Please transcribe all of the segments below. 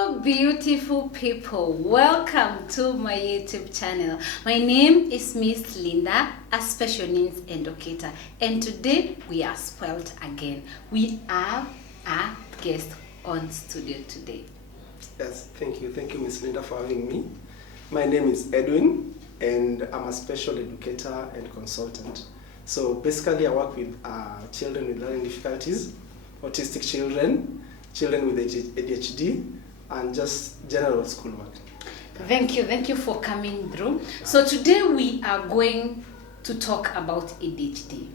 Hello, beautiful people. Welcome to my YouTube channel. My name is Miss Linda, a special needs educator, and today we are spoiled again. We have a guest on studio today. Yes, thank you, Miss Linda, for having me. My name is Edwin, and I'm a special educator and consultant. So basically, I work with children with learning difficulties, autistic children with ADHD, and just general schoolwork. Thank you for coming through. So today we are going to talk about ADHD.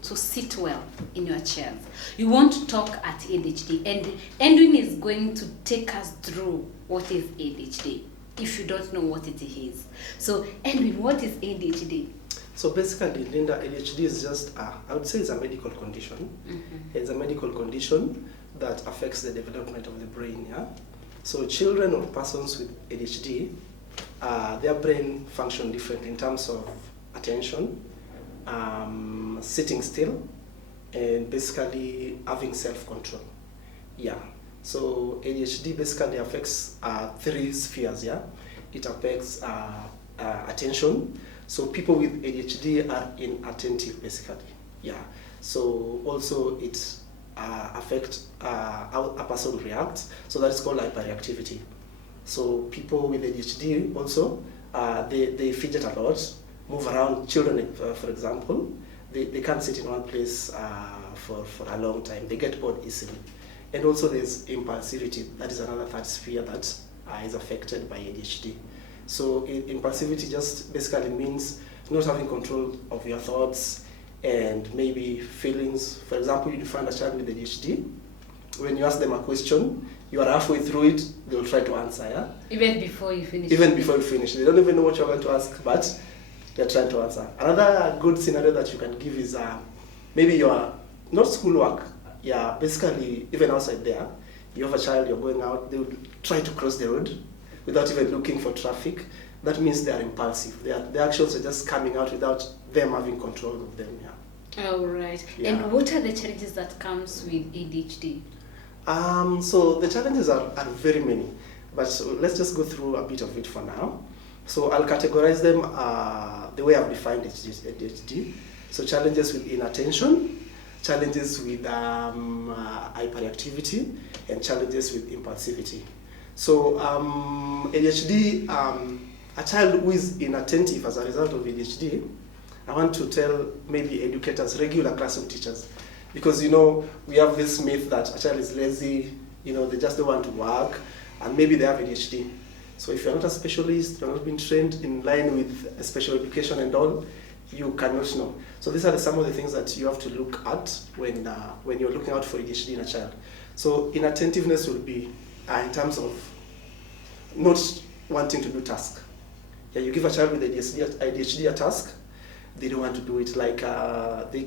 So sit well in your chairs. You want to talk at ADHD, and Edwin is going to take us through what is ADHD, if you don't know what it is. So Edwin, what is ADHD? So basically, Linda, ADHD is just, I would say it's a medical condition. Mm-hmm. It's a medical condition that affects the development of the brain, yeah? So children or persons with ADHD, their brain function different in terms of attention, sitting still, and basically having self-control, yeah. So ADHD basically affects three spheres, yeah? It affects attention. So people with ADHD are inattentive, basically, yeah. So also it affects how a person reacts. So that is called hyperactivity. So people with ADHD also, they fidget a lot, move around. Children, for example, they can't sit in one place for a long time. They get bored easily. And also there's impulsivity. That is another third sphere that is affected by ADHD. So impulsivity just basically means not having control of your thoughts and maybe feelings. For example, you find a child with ADHD, when you ask them a question, you are halfway through it, they will try to answer, yeah? Even before you finish. Even before you finish. They don't even know what you're going to ask, but they're trying to answer. Another good scenario that you can give is maybe you are not schoolwork, yeah, basically even outside there, you have a child, you're going out, they would try to cross the road without even looking for traffic. That means they are impulsive. Their actions are just coming out without them having control of them, yeah. All right. Yeah. And what are the challenges that comes with ADHD? So the challenges are very many, but let's just go through a bit of it for now. So I'll categorize them the way I've defined ADHD. So challenges with inattention, challenges with hyperactivity, and challenges with impulsivity. So ADHD, a child who is inattentive as a result of ADHD, I want to tell maybe educators, regular classroom teachers, because we have this myth that a child is lazy, they just don't want to work, and maybe they have ADHD. So if you're not a specialist, you're not being trained in line with special education and all, you cannot know. So these are some of the things that you have to look at when you're looking out for ADHD in a child. So inattentiveness will be in terms of not wanting to do tasks. Yeah, you give a child with ADHD a task, they don't want to do it. Like they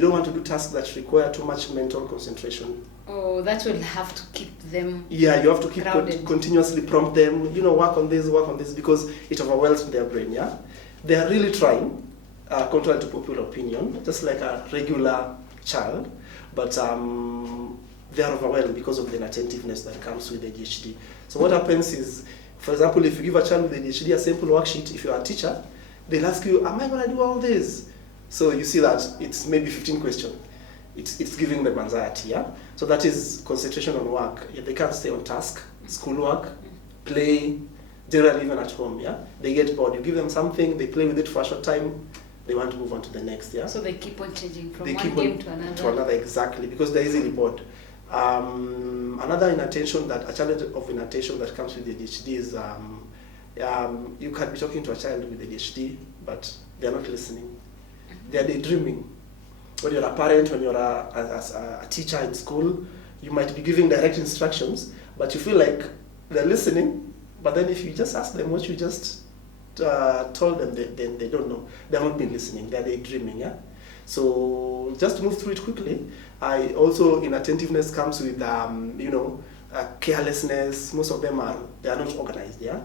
don't want to do tasks that require too much mental concentration. Oh, that will have to keep them. Yeah, you have to keep continuously prompt them. Work on this, because it overwhelms their brain. Yeah, they are really trying, contrary to popular opinion, just like a regular child, but they are overwhelmed because of the inattentiveness that comes with ADHD. So what happens is, for example, if you give a child with ADHD a simple worksheet, if you are a teacher, they'll ask you, am I going to do all this? So you see that it's maybe 15 questions. It's giving them anxiety, yeah? So that is concentration on work. They can't stay on task, schoolwork, play, generally even at home, yeah? They get bored. You give them something, they play with it for a short time, they want to move on to the next, yeah? So they keep on changing from one game to another. To another, exactly, because they're easily bored. Another inattention, a challenge of inattention that comes with ADHD is you can be talking to a child with ADHD, but they're not listening. They're daydreaming. When you're a parent, when you're a teacher in school, you might be giving direct instructions, but you feel like they're listening, but then if you just ask them what you just told them, then they don't know. They haven't been listening. They're daydreaming, yeah? So just to move through it quickly, also inattentiveness comes with carelessness. Most of them are not organized, yeah?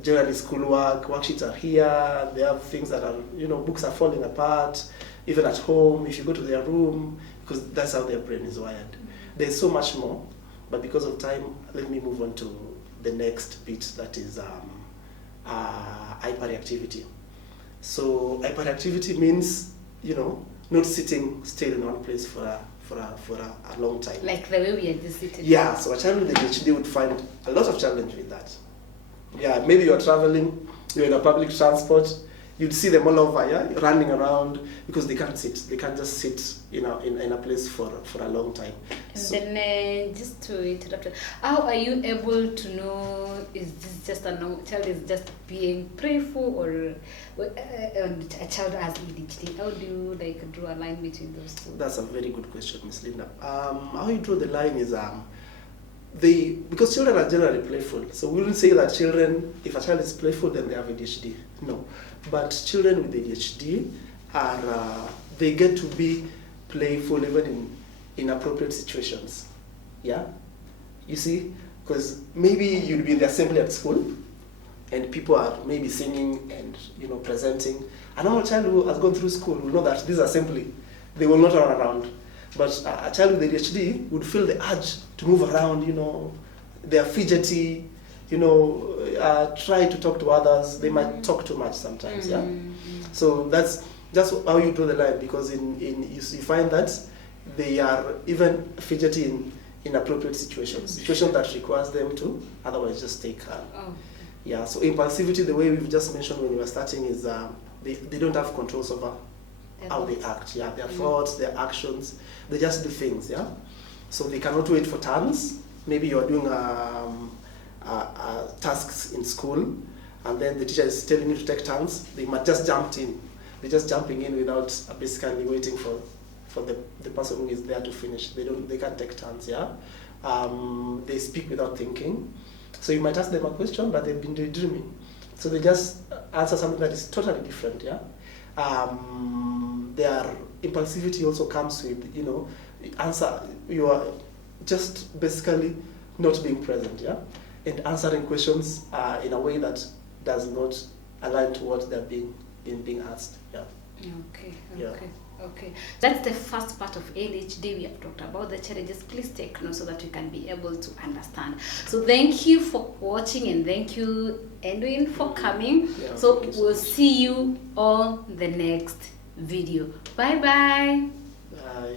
Generally schoolwork, worksheets are here, they have things that are, books are falling apart, even at home, if you go to their room, because that's how their brain is wired. There's so much more, But because of time, let me move on to the next bit, that is hyperactivity. So hyperactivity means, not sitting still in one place for a long time. Like the way we are just sitting. Yeah, so a child with ADHD would find a lot of challenge with that. Yeah, maybe you're traveling, you're in a public transport, you'd see them all over, yeah, running around, because they can't sit. They can't just sit, in a place for a long time. And So, then, just to interrupt, how are you able to know, is this just a child is just being playful, or a child has ADHD? How do you draw a line between those two? that's a very good question, Miss Linda. How you draw the line is because children are generally playful, so we wouldn't say that if a child is playful, then they have ADHD. No, but children with ADHD they get to be playful even in inappropriate situations. Yeah, you see, because maybe you'd be in the assembly at school, and people are maybe singing and presenting. A normal child who has gone through school will know that this assembly, they will not run around. But a child with ADHD would feel the urge to move around, they are fidgety, try to talk to others. They might talk too much sometimes, yeah? So that's how you draw the line, because you find that they are even fidgety in inappropriate situations that requires them to otherwise just take yeah, so impulsivity, the way we've just mentioned when we were starting, is they don't have controls over how they act, yeah, their thoughts, their actions, they just do things, yeah. So they cannot wait for turns. Maybe you're doing tasks in school, and then the teacher is telling you to take turns. They might just jump in. They're just jumping in without basically waiting for the person who is there to finish. They can't take turns, yeah. They speak without thinking. So you might ask them a question, but they've been daydreaming. So they just answer something that is totally different, yeah. Their impulsivity also comes with, you are just basically not being present, yeah, and answering questions in a way that does not align to what they're being asked, yeah. Okay. Yeah. Okay. That's the first part of ADHD. We have talked about the challenges. Please take note so that we can be able to understand. So thank you for watching, and thank you, Edwin, for coming. Yeah, so much. we'll see you on the next video. Bye-bye. Bye.